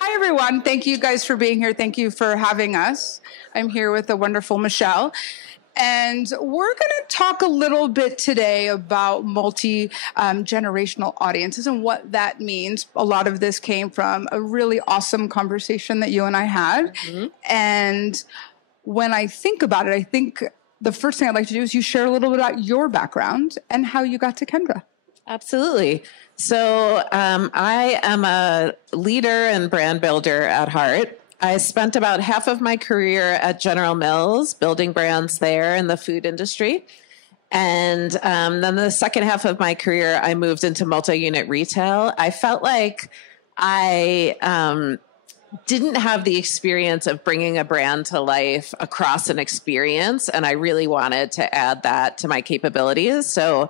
Hi, everyone. Thank you guys for being here. Thank you for having us. I'm here with the wonderful Michelle. And we're going to talk a little bit today about multi-generational audiences and what that means. A lot of this came from a really awesome conversation that you and I had. Mm-hmm. And when I think about it, I think the first thing I'd like to do is you share a little bit about your background and how you got to Kendra. Absolutely. So I am a leader and brand builder at heart. I spent about half of my career at General Mills, building brands there in the food industry. And then the second half of my career, I moved into multi-unit retail. I felt like I didn't have the experience of bringing a brand to life across an experience, and I really wanted to add that to my capabilities. So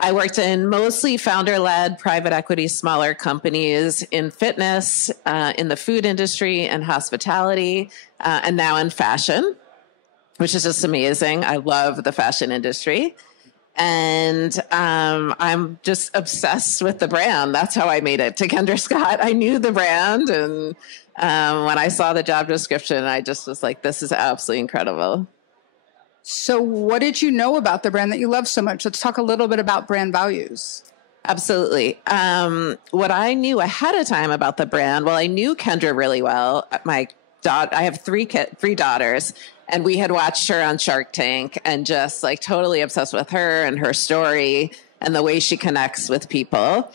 I worked in mostly founder-led private equity, smaller companies in fitness, in the food industry and hospitality, and now in fashion, which is just amazing. I love the fashion industry. And I'm just obsessed with the brand. That's how I made it to Kendra Scott. I knew the brand. And when I saw the job description, I just was like, this is absolutely incredible. So what did you know about the brand that you love so much? Let's talk a little bit about brand values. Absolutely. What I knew ahead of time about the brand, well, I knew Kendra really well. I have three daughters, and we had watched her on Shark Tank and just like totally obsessed with her and her story and the way she connects with people.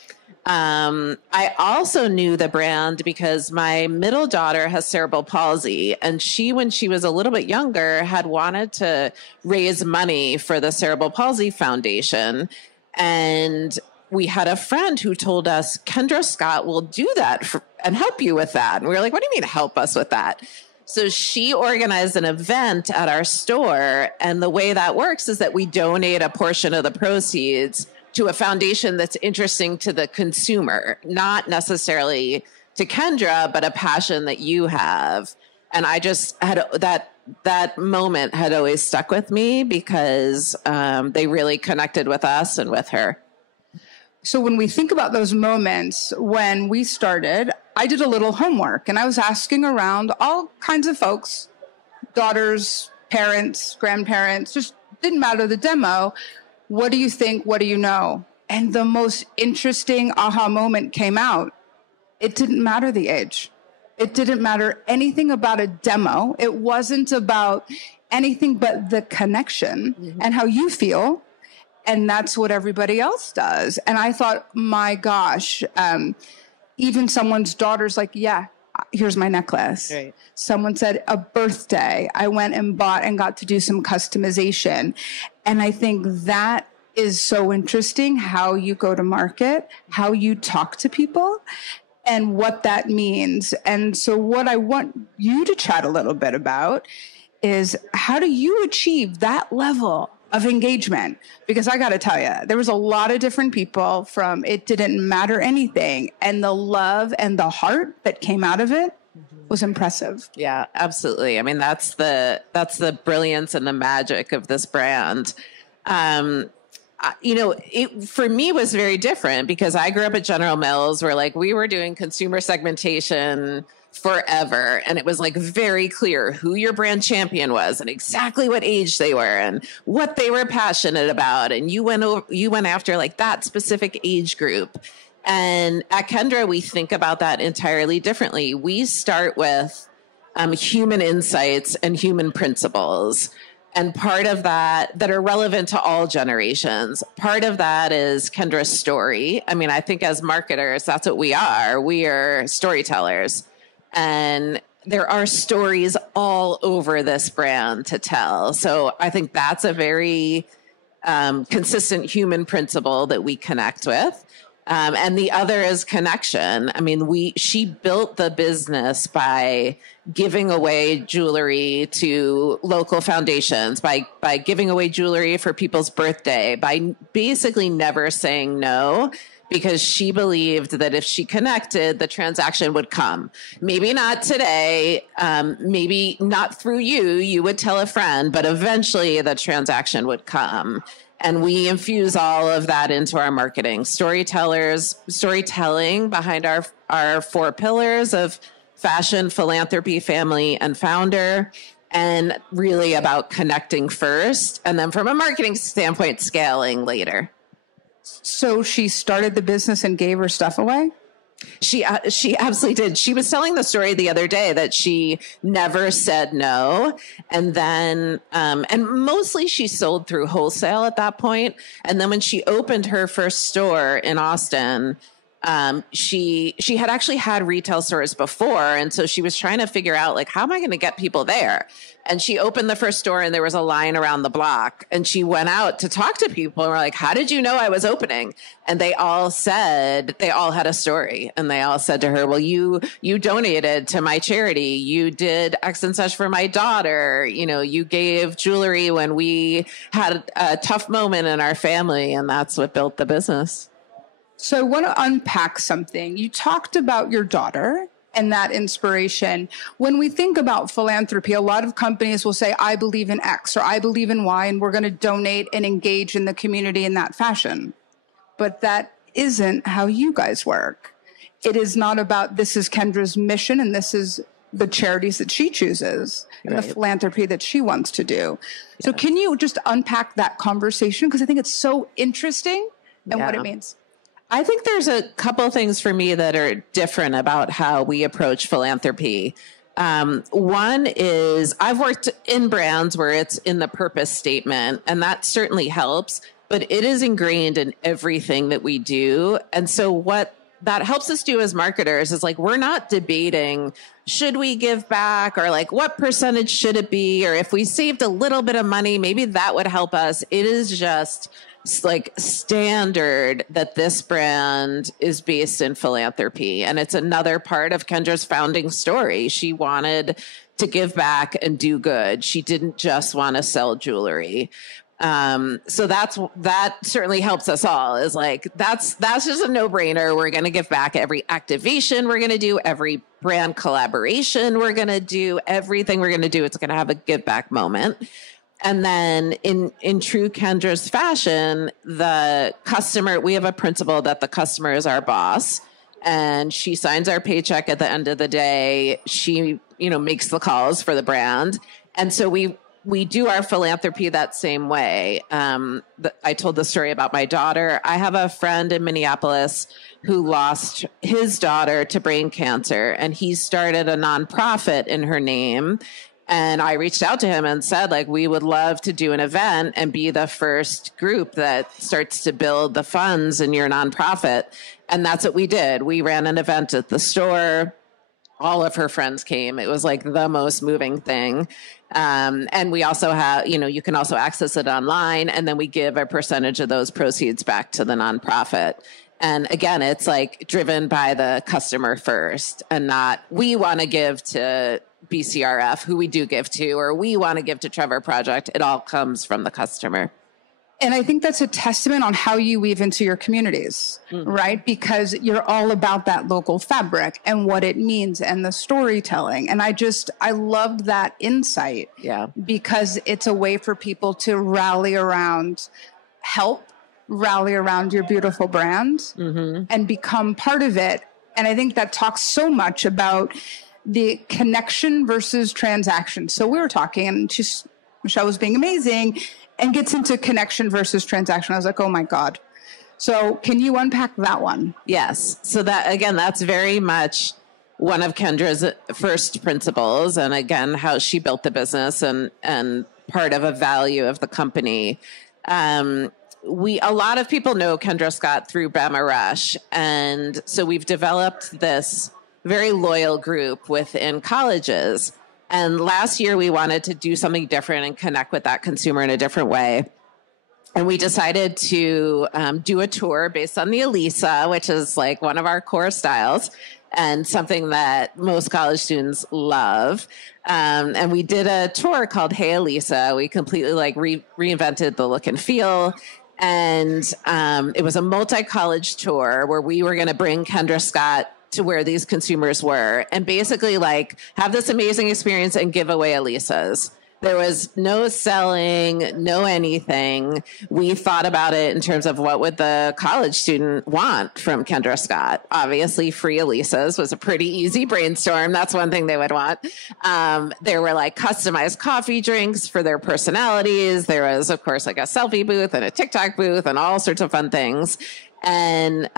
I also knew the brand because my middle daughter has cerebral palsy, and she, when she was a little bit younger, had wanted to raise money for the Cerebral Palsy Foundation. And we had a friend who told us, Kendra Scott will do that and help you with that. And we were like, what do you mean help us with that? So she organized an event at our store. And the way that works is that we donate a portion of the proceeds to a foundation that's interesting to the consumer, not necessarily to Kendra, but a passion that you have. And I just had that moment had always stuck with me because they really connected with us and with her. So when we think about those moments when we started, I did a little homework and I was asking around all kinds of folks, daughters, parents, grandparents, just didn't matter the demo. What do you think? What do you know? And the most interesting aha moment came out. It didn't matter the age. It didn't matter anything about a demo. It wasn't about anything but the connection and how you feel. And that's what everybody else does. And I thought, my gosh, even someone's daughter's like, yeah, here's my necklace. Right. Someone said a birthday. I went and bought and got to do some customization. And I think that is so interesting, how you go to market, how you talk to people, and what that means. And so what I want you to chat a little bit about is how do you achieve that level of engagement? Because I got to tell you, there was a lot of different people from it didn't matter anything. And the love and the heart that came out of it was impressive. Yeah, absolutely. I mean, that's the brilliance and the magic of this brand. It for me was very different because I grew up at General Mills where like we were doing consumer segmentation forever. And it was like very clear who your brand champion was and exactly what age they were and what they were passionate about. And you went after like that specific age group. And at Kendra, we think about that entirely differently. We start with human insights and human principles. And part of that are relevant to all generations. Part of that is Kendra's story. I mean, I think as marketers, that's what we are. We are storytellers. And there are stories all over this brand to tell. So I think that's a very consistent human principle that we connect with. And the other is connection. I mean, she built the business by giving away jewelry to local foundations, by giving away jewelry for people's birthday, by basically never saying no, because she believed that if she connected, the transaction would come. Maybe not today, maybe not through you would tell a friend, but eventually the transaction would come. And we infuse all of that into our marketing. Storytelling behind our 4 pillars of fashion, philanthropy, family, and founder, and really about connecting first. And then from a marketing standpoint, scaling later. So she started the business and gave her stuff away? She absolutely did. She was telling the story the other day that she never said no. And then, and mostly she sold through wholesale at that point. And then when she opened her first store in Austin, she had actually had retail stores before. And so she was trying to figure out, like, how am I going to get people there? And she opened the first store and there was a line around the block, and she went out to talk to people and were like, how did you know I was opening? And they all had a story, and they all said to her, well, you donated to my charity. You did X and such for my daughter. You know, you gave jewelry when we had a tough moment in our family. And that's what built the business. So I want to unpack something. You talked about your daughter and that inspiration. When we think about philanthropy, a lot of companies will say, I believe in X or I believe in Y, and we're going to donate and engage in the community in that fashion. But that isn't how you guys work. It is not about, this is Kendra's mission and this is the charities that she chooses and the philanthropy that she wants to do. Yeah. So can you just unpack that conversation? Because I think it's so interesting and what it means. I think there's a couple things for me that are different about how we approach philanthropy. One is I've worked in brands where it's in the purpose statement, and that certainly helps, but it is ingrained in everything that we do. And so what that helps us do as marketers is, like, we're not debating, should we give back, or like, what percentage should it be? Or if we saved a little bit of money, maybe that would help us. It is just like standard that this brand is based in philanthropy. And it's another part of Kendra's founding story. She wanted to give back and do good. She didn't just want to sell jewelry. So that certainly helps us all, is like, that's just a no-brainer. We're going to give back every activation we're going to do, every brand collaboration we're going to do, everything we're going to do. It's going to have a give back moment. And then in true Kendra's fashion, the customer, we have a principle that the customer is our boss, and she signs our paycheck at the end of the day. She, makes the calls for the brand. And so we do our philanthropy that same way. I told the story about my daughter. I have a friend in Minneapolis who lost his daughter to brain cancer, and he started a nonprofit in her name. And I reached out to him and said, like, we would love to do an event and be the first group that starts to build the funds in your nonprofit. And that's what we did. We ran an event at the store. All of her friends came. It was like the most moving thing. And we also have, you can also access it online. And then we give a percentage of those proceeds back to the nonprofit. And again, it's like driven by the customer first, and not, we want to give to BCRF, who we do give to, or we want to give to Trevor Project. It all comes from the customer. And I think that's a testament on how you weave into your communities, right? Because you're all about that local fabric and what it means and the storytelling. And I loved that insight. Yeah. Because it's a way for people to rally around your beautiful brand and become part of it. And I think that talks so much about the connection versus transaction. So we were talking, and Michelle was being amazing and gets into connection versus transaction. I was like, oh my God. So can you unpack that one? Yes. So that's very much one of Kendra's first principles. And again, how she built the business and part of a value of the company. A lot of people know Kendra Scott through Bama Rush. And so we've developed this very loyal group within colleges. And last year we wanted to do something different and connect with that consumer in a different way. And we decided to do a tour based on the Elisa, which is like one of our core styles and something that most college students love. And we did a tour called Hey Elisa. We completely reinvented the look and feel. And it was a multi-college tour where we were going to bring Kendra Scott to where these consumers were and basically have this amazing experience and give away Elisas. There was no selling, no anything. We thought about it in terms of what would the college student want from Kendra Scott. Obviously, free Elisa's was a pretty easy brainstorm. That's one thing they would want. There were like customized coffee drinks for their personalities. There was, of course, like a selfie booth and a TikTok booth and all sorts of fun things. And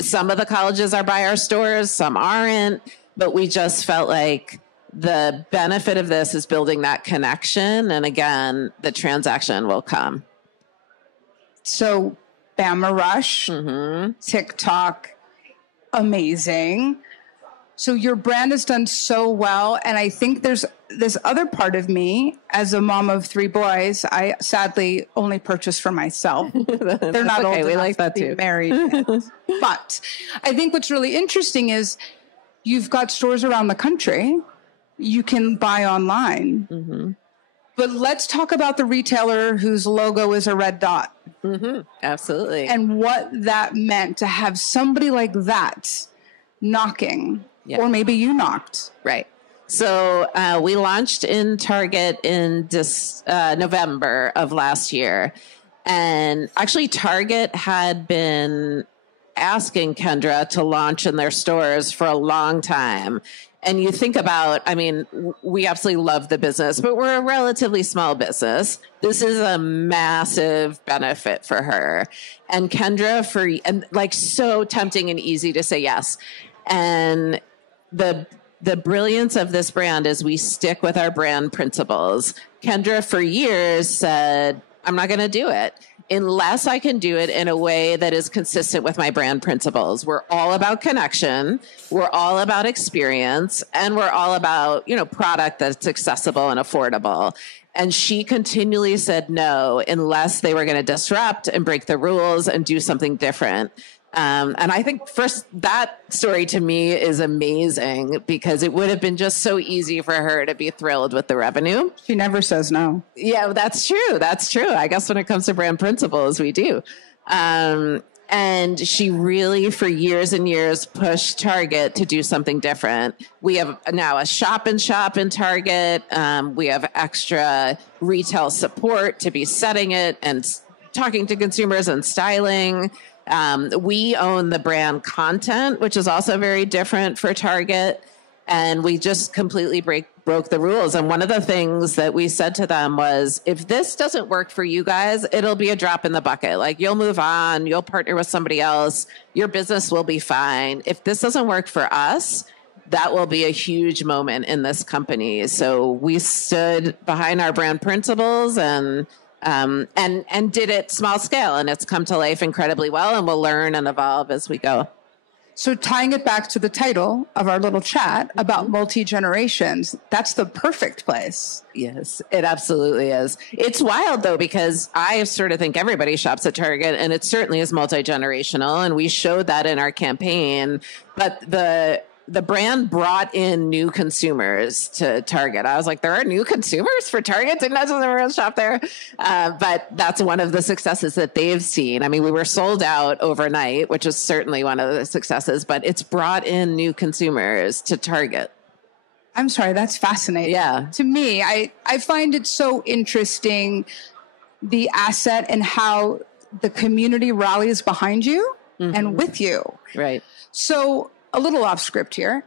some of the colleges are by our stores, some aren't. But we just felt like the benefit of this is building that connection. And again, the transaction will come. So Bama Rush, TikTok, amazing. So your brand has done so well. And I think there's this other part of me as a mom of 3 boys. I sadly only purchase for myself. They're not okay. old We enough like that to be too. married yet. But I think what's really interesting is you've got stores around the country. You can buy online. But let's talk about the retailer whose logo is a red dot. Absolutely. And what that meant to have somebody like that knocking, or maybe you knocked. Right. So we launched in Target in November of last year. And actually, Target had been asking Kendra to launch in their stores for a long time. And you think about, I mean, we absolutely love the business, but we're a relatively small business. This is a massive benefit for her. And Kendra, and like so tempting and easy to say yes. And the brilliance of this brand is we stick with our brand principles. Kendra for years said, I'm not going to do it unless I can do it in a way that is consistent with my brand principles. We're all about connection. We're all about experience, and we're all about, product that's accessible and affordable. And she continually said no, unless they were going to disrupt and break the rules and do something different. And I think first, that story to me is amazing because it would have been just so easy for her to be thrilled with the revenue. She never says no. Yeah, that's true. That's true. I guess when it comes to brand principles, we do. And she really, for years and years, pushed Target to do something different. We have now a shop in Target. We have extra retail support to be setting it and talking to consumers and styling. We own the brand content, which is also very different for Target. And we just completely broke the rules. And one of the things that we said to them was, if this doesn't work for you guys, it'll be a drop in the bucket. Like, you'll move on, you'll partner with somebody else, your business will be fine. If this doesn't work for us, that will be a huge moment in this company. So we stood behind our brand principles and did it small scale, and it's come to life incredibly well, and we'll learn and evolve as we go. So tying it back to the title of our little chat about multi-generations, that's the perfect place. Yes, it absolutely is. It's wild, though, because I sort of think everybody shops at Target, and it certainly is multi-generational, and we showed that in our campaign. But the brand brought in new consumers to Target. I was like, there are new consumers for Target? Didn't know everyone shop there? But that's one of the successes that they've seen. I mean, we were sold out overnight, which is certainly one of the successes, but it's brought in new consumers to Target. I'm sorry, that's fascinating. Yeah. To me, I find it so interesting, the asset and how the community rallies behind you and with you. Right. So, a little off script here.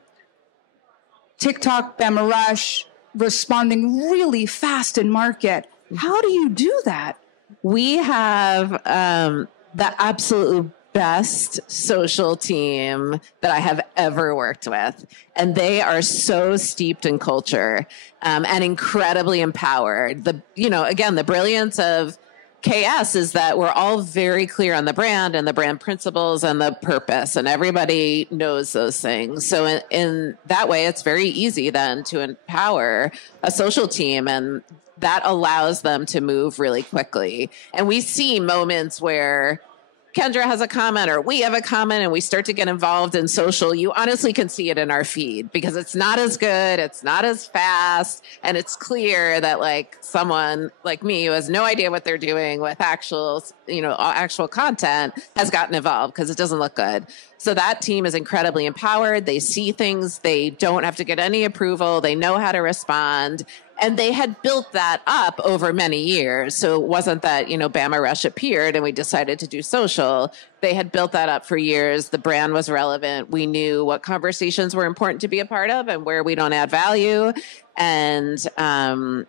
TikTok, Bama Rush, responding really fast in market. How do you do that? We have the absolute best social team that I have ever worked with. And they are so steeped in culture and incredibly empowered. Again, the brilliance of KS is that we're all very clear on the brand and the brand principles and the purpose, and everybody knows those things. So in that way, it's very easy then to empower a social team, and that allows them to move really quickly. And we see moments where Kendra has a comment or we have a comment and we start to get involved in social. You honestly can see it in our feed because it's not as good, it's not as fast, and it's clear that like someone like me who has no idea what they're doing with actual content has gotten involved because it doesn't look good. So that team is incredibly empowered. They see things. They don't have to get any approval. They know how to respond. And they had built that up over many years. So it wasn't that, Bama Rush appeared and we decided to do social. They had built that up for years. The brand was relevant. We knew what conversations were important to be a part of and where we don't add value. And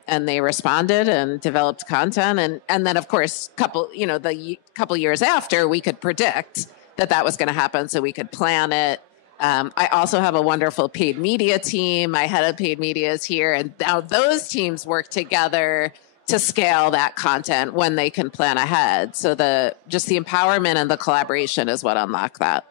they responded and developed content. And then, of course, couple years after, we could predict that was going to happen. So we could plan it. I also have a wonderful paid media team. My head of paid media is here. And now those teams work together to scale that content when they can plan ahead. So the empowerment and the collaboration is what unlock that.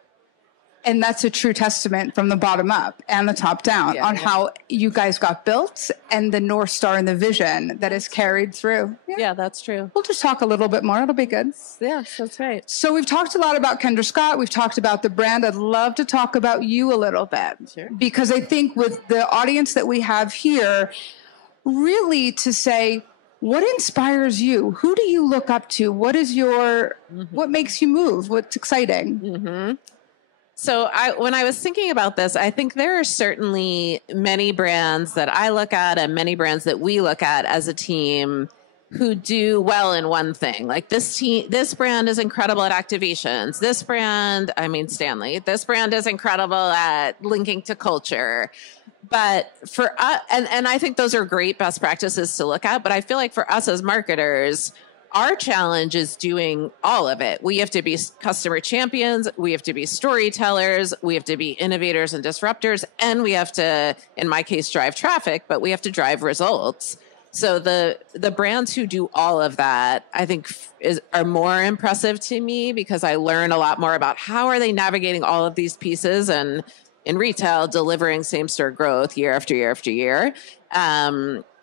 And that's a true testament from the bottom up and the top down on how you guys got built and the North Star and the vision that is carried through. Yeah, that's true. We'll just talk a little bit more. It'll be good. Yes, that's right. So we've talked a lot about Kendra Scott. We've talked about the brand. I'd love to talk about you a little bit. Sure. Because I think with the audience that we have here, really to say, what inspires you? Who do you look up to? What is what makes you move? What's exciting? Mm-hmm. So when I was thinking about this, I think there are certainly many brands that I look at and many brands that we look at as a team who do well in one thing. Like this brand is incredible at activations. This brand is incredible at linking to culture. But for us, and I think those are great best practices to look at, but I feel like for us as marketers, our challenge is doing all of it. We have to be customer champions. We have to be storytellers. We have to be innovators and disruptors. And we have to, in my case, drive traffic, but we have to drive results. So the brands who do all of that, I think are more impressive to me because I learn a lot more about how are they navigating all of these pieces and in retail, delivering same-store growth year after year after year.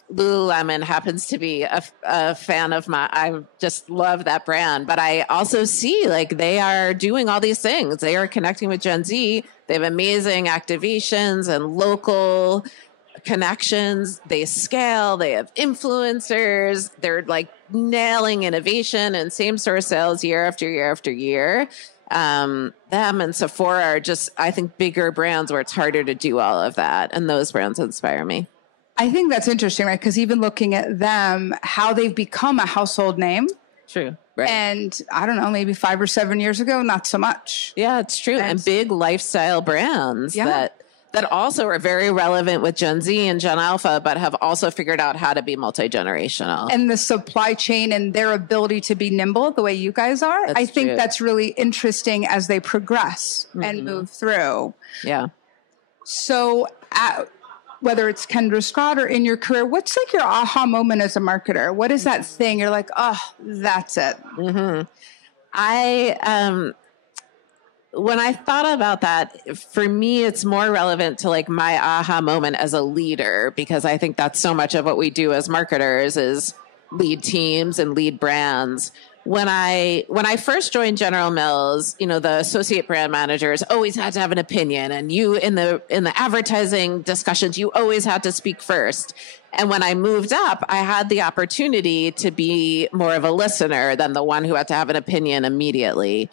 Lululemon happens to be a fan of I just love that brand, but I also see like they are doing all these things. They are connecting with Gen Z. They have amazing activations and local connections. They scale. They have influencers. They're like nailing innovation and same store sales year after year after year. Them and Sephora are just, I think, bigger brands where it's harder to do all of that. And those brands inspire me. I think that's interesting, right? Because even looking at them, how they've become a household name. True. Right. And I don't know, maybe 5 or 7 years ago, not so much. Yeah, it's true. And big lifestyle brands that also are very relevant with Gen Z and Gen Alpha, but have also figured out how to be multi-generational. And the supply chain and their ability to be nimble the way you guys are. I think that's really interesting as they progress and move through. Yeah. So whether it's Kendra Scott or in your career, what's like your aha moment as a marketer? What is that thing? You're like, oh, that's it. Mm-hmm. When I thought about that, for me, it's more relevant to like my aha moment as a leader, because I think that's so much of what we do as marketers is lead teams and lead brands. When I first joined General Mills, the associate brand managers always had to have an opinion, and you in the advertising discussions, you always had to speak first. And when I moved up, I had the opportunity to be more of a listener than the one who had to have an opinion immediately.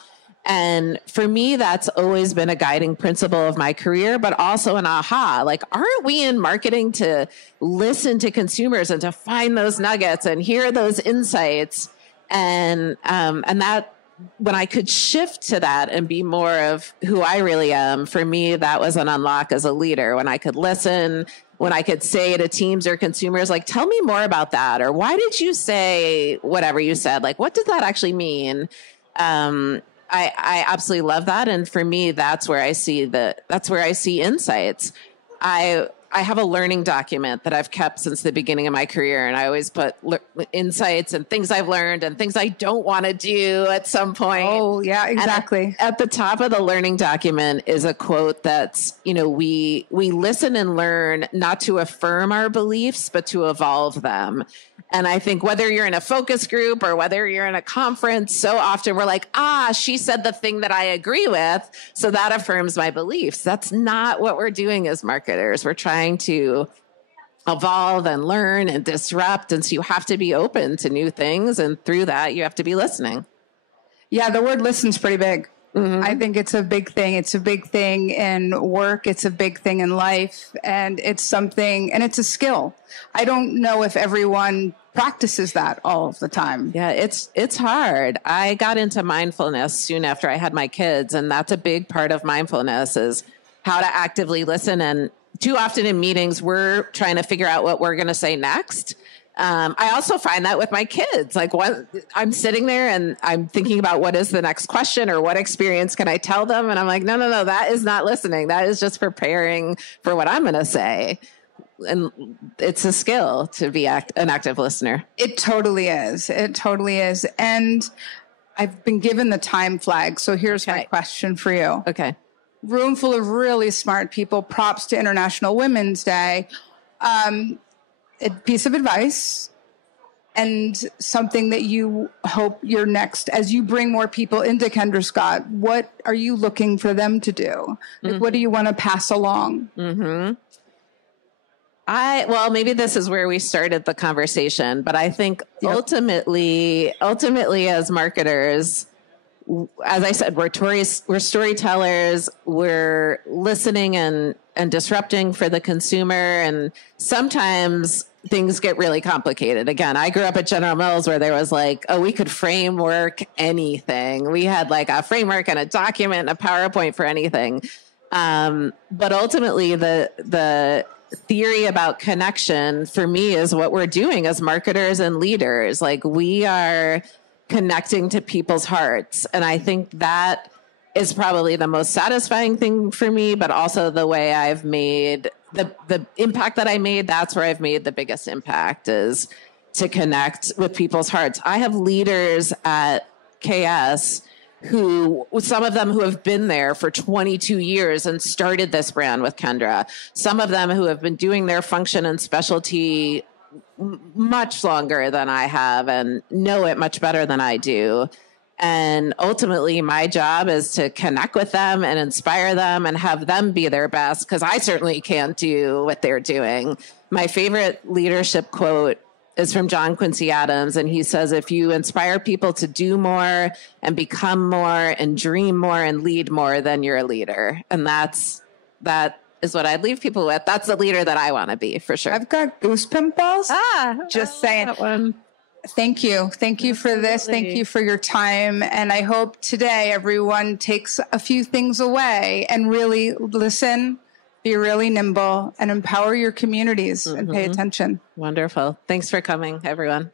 And for me, that's always been a guiding principle of my career, but also an aha. Like, aren't we in marketing to listen to consumers and to find those nuggets and hear those insights? And that when I could shift to that and be more of who I really am, for me, that was an unlock as a leader. When I could listen, when I could say to teams or consumers, like, tell me more about that, or why did you say whatever you said? Like, what does that actually mean? I absolutely love that. And for me, that's where I see insights. I have a learning document that I've kept since the beginning of my career. And I always put insights and things I've learned and things I don't want to do at some point. Oh, yeah, exactly. At the top of the learning document is a quote that's, we listen and learn not to affirm our beliefs, but to evolve them. And I think whether you're in a focus group or whether you're in a conference, so often we're like, she said the thing that I agree with, so that affirms my beliefs. That's not what we're doing as marketers. We're trying to evolve and learn and disrupt. And so you have to be open to new things. And through that, you have to be listening. Yeah, the word listen's pretty big. I think it's a big thing. It's a big thing in work. It's a big thing in life. And it's something, and it's a skill. I don't know if everyone practices that all of the time. Yeah, it's hard. I got into mindfulness soon after I had my kids. And that's a big part of mindfulness is how to actively listen. And too often in meetings, we're trying to figure out what we're going to say next. I also find that with my kids, like I'm sitting there and I'm thinking about what is the next question or what experience can I tell them? And I'm like, no, that is not listening. That is just preparing for what I'm going to say. And it's a skill to be an active listener. It totally is. It totally is. And I've been given the time flag. So here's my question for you. Okay. Room full of really smart people. Props to International Women's Day. A piece of advice and something that you hope your next, as you bring more people into Kendra Scott, what are you looking for them to do? Like, what do you want to pass along? Well, maybe this is where we started the conversation, but I think ultimately as marketers, as I said, we're storytellers, we're listening and disrupting for the consumer. And sometimes things get really complicated. Again, I grew up at General Mills where there was like, we could framework anything. We had like a framework and a document and a PowerPoint for anything. But ultimately the theory about connection for me is what we're doing as marketers and leaders. Like we are connecting to people's hearts. And I think that is probably the most satisfying thing for me, but also the way I've made the impact that I made. That's where I've made the biggest impact is to connect with people's hearts. I have leaders at KS some of them who have been there for 22 years and started this brand with Kendra. Some of them who have been doing their function and specialty much longer than I have and know it much better than I do. And ultimately, my job is to connect with them and inspire them and have them be their best, because I certainly can't do what they're doing. My favorite leadership quote is from John Quincy Adams, and he says, if you inspire people to do more and become more and dream more and lead more, then you're a leader. And that is what I'd leave people with. That's the leader that I want to be, for sure. I've got goose pimples. Just saying. That one. Thank you. Thank you for this. Thank you for your time. And I hope today everyone takes a few things away and really listen, be really nimble, and empower your communities and pay attention. Wonderful. Thanks for coming, everyone.